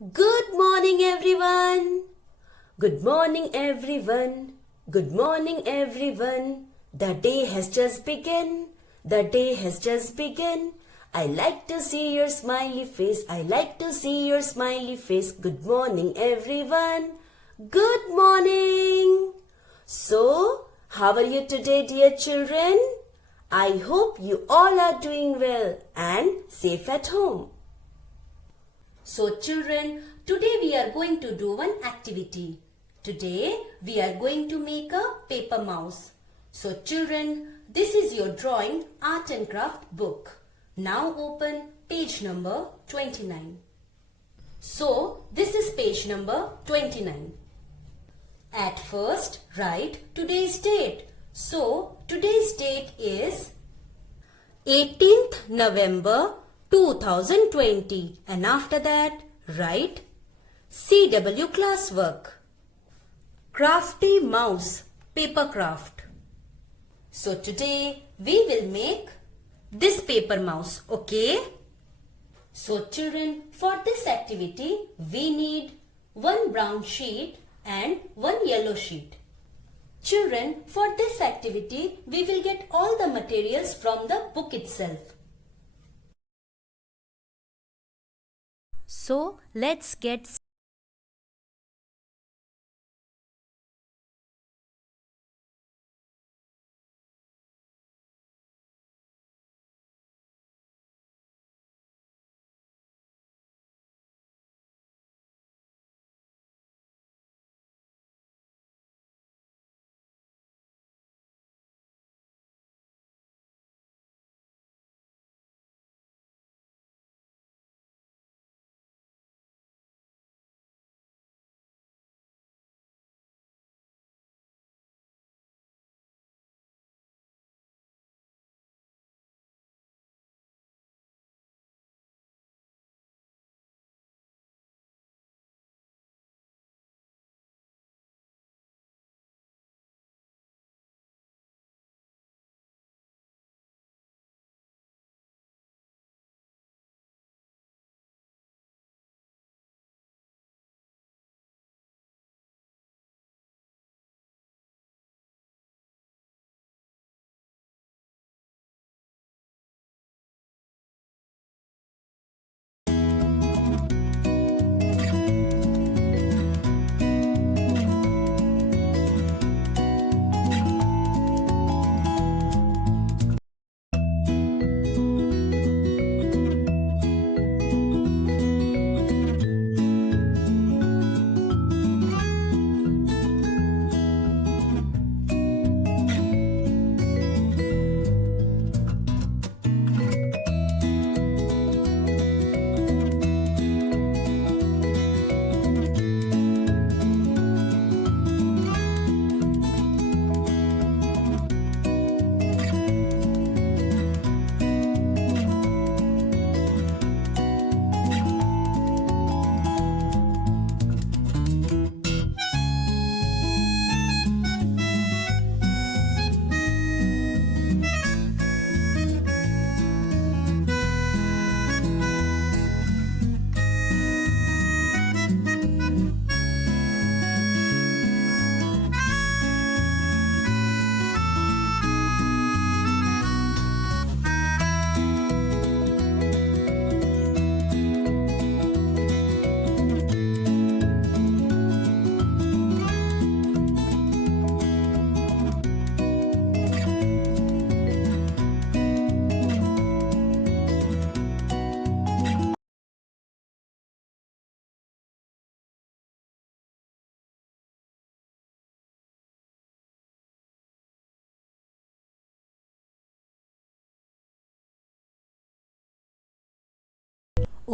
Good morning, everyone. Good morning, everyone. Good morning, everyone. The day has just begun. The day has just begun. I like to see your smiley face. I like to see your smiley face. Good morning, everyone. Good morning. So, how are you today, dear children? I hope you all are doing well and safe at home. So children, today we are going to do one activity. Today we are going to make a paper mouse. So children, this is your drawing art and craft book. Now open page number 29. So this is page number 29. At first write today's date. So today's date is 18th November 2020, and after that write CW classwork. Crafty mouse, paper craft. So today we will make this paper mouse, okay? So children, for this activity we need one brown sheet and one yellow sheet. Children, for this activity we will get all the materials from the book itself. So let's get started.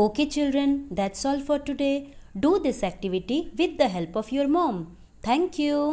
Okay children, that's all for today. Do this activity with the help of your mom. Thank you.